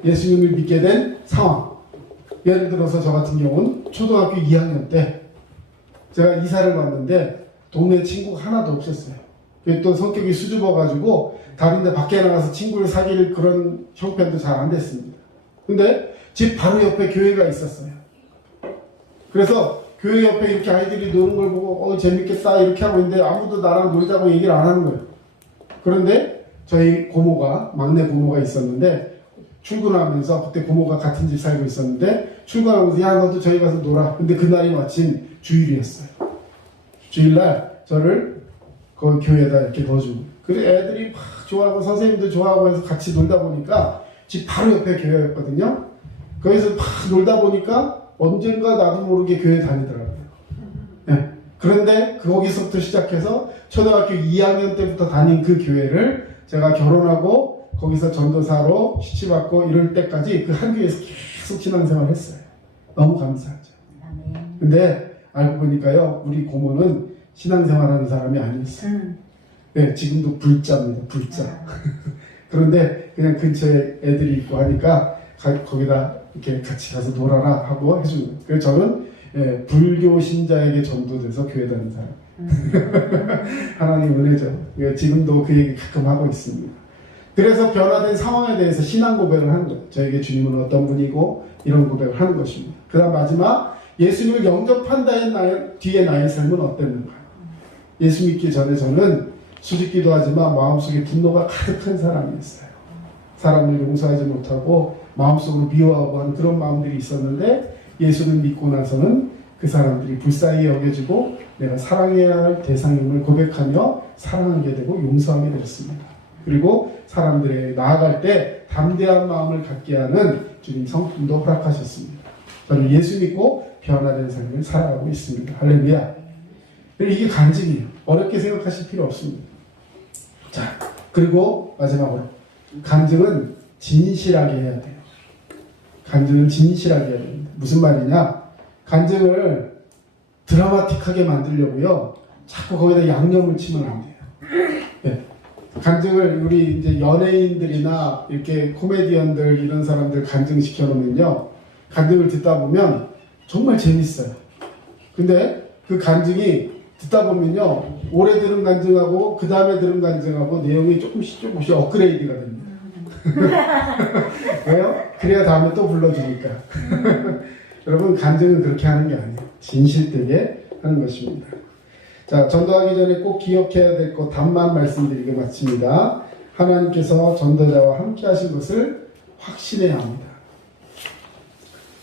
예수님을 믿게 된 상황. 예를 들어서 저 같은 경우는 초등학교 2학년 때 제가 이사를 왔는데 동네 친구가 하나도 없었어요. 또 성격이 수줍어가지고 다른 데 밖에 나가서 친구를 사귈 그런 형편도 잘 안 됐습니다. 근데 집 바로 옆에 교회가 있었어요. 그래서 교회 옆에 이렇게 아이들이 노는 걸 보고 재밌겠다 이렇게 하고 있는데 아무도 나랑 놀자고 얘기를 안 하는 거예요. 그런데 저희 고모가, 막내 고모가 있었는데 출근하면서, 그때 고모가 같은 집 살고 있었는데 출근하면서 야 너도 저희 가서 놀아. 근데 그날이 마침 주일이었어요. 주일날 저를 거기 교회에다 이렇게 넣어주고, 그래 애들이 막 좋아하고 선생님도 좋아하고 해서 같이 놀다 보니까 집 바로 옆에 교회였거든요. 거기서 막 놀다 보니까 언젠가 나도 모르게 교회 다니더라고요. 그런데 거기서부터 시작해서 초등학교 2학년 때부터 다닌 그 교회를 제가 결혼하고 거기서 전도사로 취직받고 이럴 때까지 그 한 교회에서 계속 신앙생활을 했어요. 너무 감사하죠. 근데 알고 보니까요, 우리 고모는 신앙생활하는 사람이 아니었어요. 지금도 불자입니다. 불자. 그런데 그냥 근처에 애들이 있고 하니까 거기다 이렇게 같이 가서 놀아라 하고 해주는 거예요. 그래서 저는 불교 신자에게 전도돼서 교회 다니는 사람. 하나님 은혜죠. 지금도 그 얘기 가끔 하고 있습니다. 그래서 변화된 상황에 대해서 신앙 고백을 하는 거예요. 저에게 주님은 어떤 분이고 이런 고백을 하는 것입니다. 그 다음 마지막, 예수님을 영접한 뒤에 나의 삶은 어땠는가. 예수 믿기 전에 저는 수줍기도 하지만 마음속에 분노가 가득한 사람이었어요. 사람을 용서하지 못하고 마음속으로 미워하고 하는 그런 마음들이 있었는데, 예수를 믿고 나서는 그 사람들이 불쌍히 여겨지고 내가 사랑해야 할 대상임을 고백하며 사랑하게 되고 용서하게 되었습니다. 그리고 사람들에게 나아갈 때 담대한 마음을 갖게 하는 주님 성품도 허락하셨습니다. 저는 예수 믿고 변화된 삶을 살아가고 있습니다. 할렐루야. 이게 간증이에요. 어렵게 생각하실 필요 없습니다. 자, 그리고 마지막으로 간증은 진실하게 해야 돼요. 간증은 진실하게 해야 됩니다. 무슨 말이냐? 간증을 드라마틱하게 만들려고요, 자꾸 거기다 양념을 치면 안 돼요. 간증을 우리 이제 연예인들이나 이렇게 코미디언들 이런 사람들 간증 시켜놓으면요, 간증을 듣다 보면 정말 재밌어요. 근데 그 간증이 듣다 보면요, 올해 들은 간증하고 그 다음에 들은 간증하고 내용이 조금씩 업그레이드가 됩니다. 왜요? 그래야 다음에 또 불러주니까. 여러분, 간증은 그렇게 하는 게 아니에요. 진실되게 하는 것입니다. 자, 전도하기 전에 꼭 기억해야 될 것 답만 말씀드리고 마칩니다. 하나님께서 전도자와 함께 하신 것을 확신해야 합니다.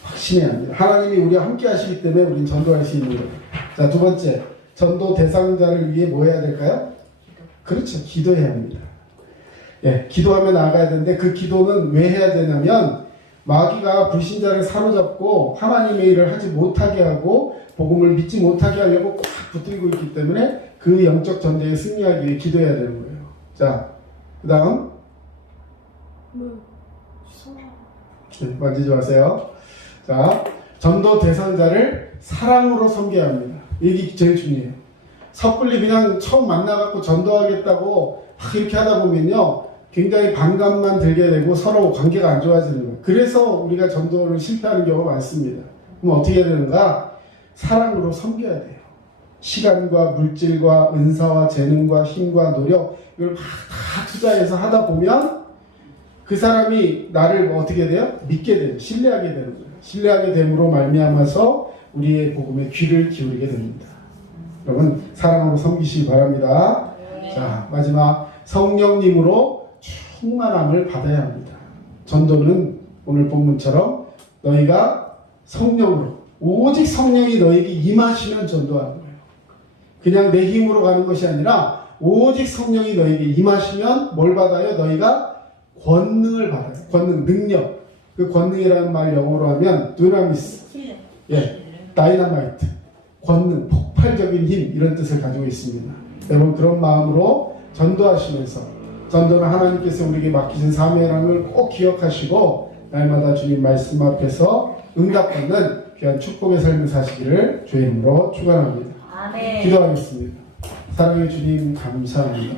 확신해야 합니다. 하나님이 우리와 함께 하시기 때문에 우리는 전도할 수 있는 거예요. 자, 두 번째, 전도 대상자를 위해 뭐 해야 될까요? 그렇죠. 기도해야 합니다. 기도하며 나아가야 되는데, 그 기도는 왜 해야 되냐면, 마귀가 불신자를 사로잡고 하나님의 일을 하지 못하게 하고 복음을 믿지 못하게 하려고 꽉 붙들고 있기 때문에 그 영적 전쟁에 승리하기 위해 기도해야 되는 거예요. 자, 그 다음 만지지 마세요. 자, 전도 대상자를 사랑으로 섬겨야 합니다. 이게 제일 중요해요. 섣불리 그냥 처음 만나갖고 전도하겠다고 막 이렇게 하다 보면요, 굉장히 반감만 들게 되고 서로 관계가 안 좋아지는 거예요. 그래서 우리가 전도를 실패하는 경우가 많습니다. 그럼 어떻게 해야 되는가? 사랑으로 섬겨야 돼요. 시간과 물질과 은사와 재능과 힘과 노력, 이걸 막 다 투자해서 하다 보면 그 사람이 나를 어떻게 돼요? 믿게 돼요. 신뢰하게 되는 거예요. 신뢰하게 됨으로 말미암아서 우리의 복음에 귀를 기울이게 됩니다. 여러분, 사랑으로 섬기시기 바랍니다. 자, 마지막, 성령님으로 충만함을 받아야 합니다. 전도는 오늘 본문처럼 너희가 성령으로, 오직 성령이 너에게 임하시면 전도하는 거예요. 그냥 내 힘으로 가는 것이 아니라 오직 성령이 너에게 임하시면 뭘 받아요? 너희가 권능을 받아요. 권능, 능력. 그 권능이라는 말 영어로 하면 두나미스, 다이너마이트, 권능, 폭발적인 힘, 이런 뜻을 가지고 있습니다. 여러분, 그런 마음으로 전도하시면서, 전도는 하나님께서 우리에게 맡기신 사명을 꼭 기억하시고 날마다 주님 말씀 앞에서 응답받는 귀한 축복의 삶을 사시기를 주의 이름으로 축원합니다. 아멘. 기도하겠습니다. 사랑의 주님, 감사합니다.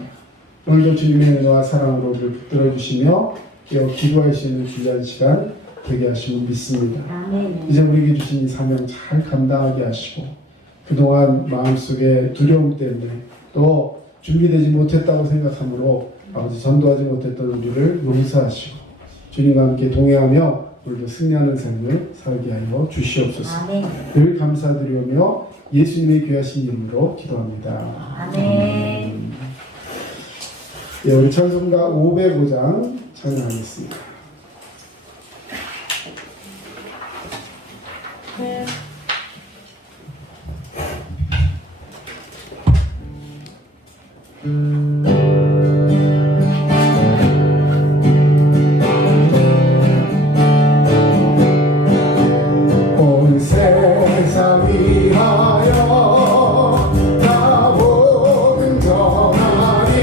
오늘도 주님의 은혜와 사랑으로 우리를 붙들어 주시며 기도할 수 있는 귀한 시간 되게 하시면 믿습니다. 아멘. 이제 우리에게 주신 이 사명 잘 감당하게 하시고, 그동안 마음속에 두려움 때문에 또 준비되지 못했다고 생각함으로 아버지 전도하지 못했던 우리를 용서하시고 주님과 함께 동행하며 우리도 승리하는 삶을 살게 하여 주시옵소서. 아멘. 늘 감사드리며 예수님의 귀하신 이름으로 기도합니다. 아멘. 예, 우리 찬송가 505장 찬양하겠습니다. 온 세상 위하여 나 복음 전하리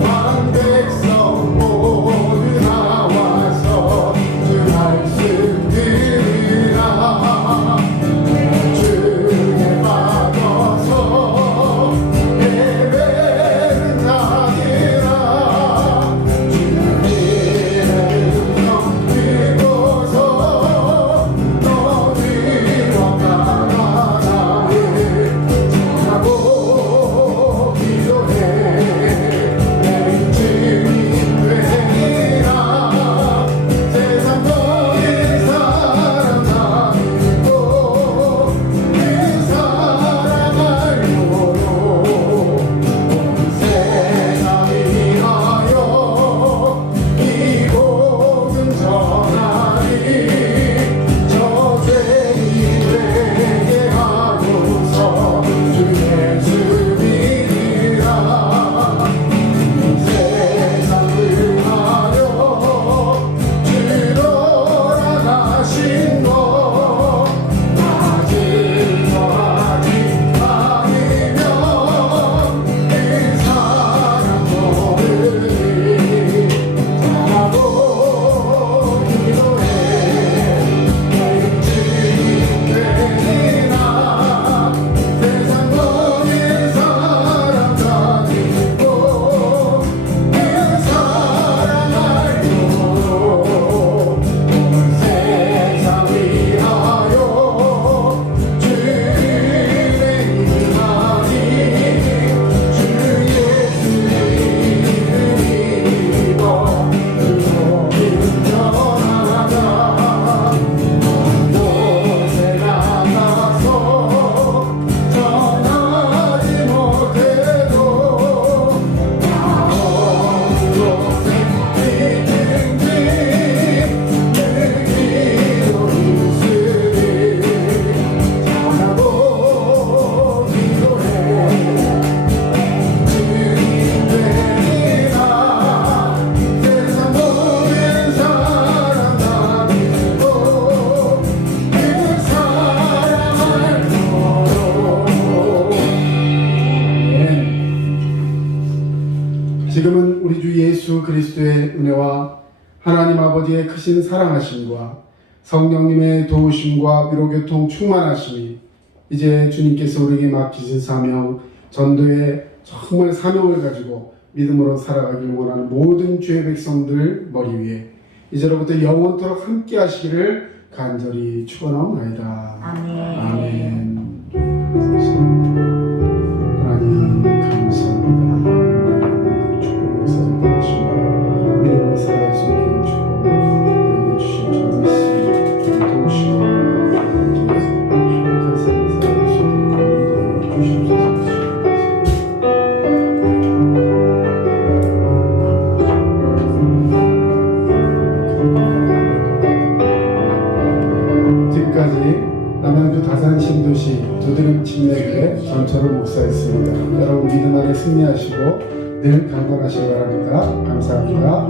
만 백성 모두 나와서 주 말씀 들으라 주에 빠져서 예배를 드리라 주님의 음성 듣고서 너희와 나가나를 전하고 기도해 내 주님 되리라 세상 모든 사람 다 믿고 그 사랑 알고로 온 세상 위하여 이 복음 전하리 저 죄인에게 하소서 주 예수 믿으라 세상 위하여 주로 나가신 것 아직 더하지 않으면 그 사랑 모르니 전하고 기도해 내 주님 되리라 세상 모든 사람 다 믿고 그 사랑 알고로 온 세상 위하여 주를 행하니 주 예수의 이름 믿어 주 복음 전하라 곳에 나가서 전하지 못해도 나온 곳에 있는지 늘 기도 있으리 전하고 기도해 주님 되리라 세상 모든 사람 다 믿고 그 사랑 알도록. 지금은 우리 주 예수 그리스도의 은혜와 하나님 아버지의 크신 사랑하심과 성령님의 도우심과 위로교통 충만하심이 이제 주님께서 우리에게 맡기신 사명, 전도의 정말 사명을 가지고 믿음으로 살아가길 원하는 모든 주의 백성들 머리 위에 이제로부터 영원토록 함께 하시기를 간절히 축원하옵나이다. 아멘. 하나님 감사합니다. 축복 역사를 보내시고 믿음으로 살아갈 수 있게 축복해 주신 주 말씀 도우시고 함께 행복한 삶을 살아갈 수 있게 주시옵소서. 지금까지 남양주 다산 신도시 두드림 침례교회 전철을 목사했습니다. 여러분 믿음 안에 승리하시고 늘 강건하시기 바랍니다. 감사합니다.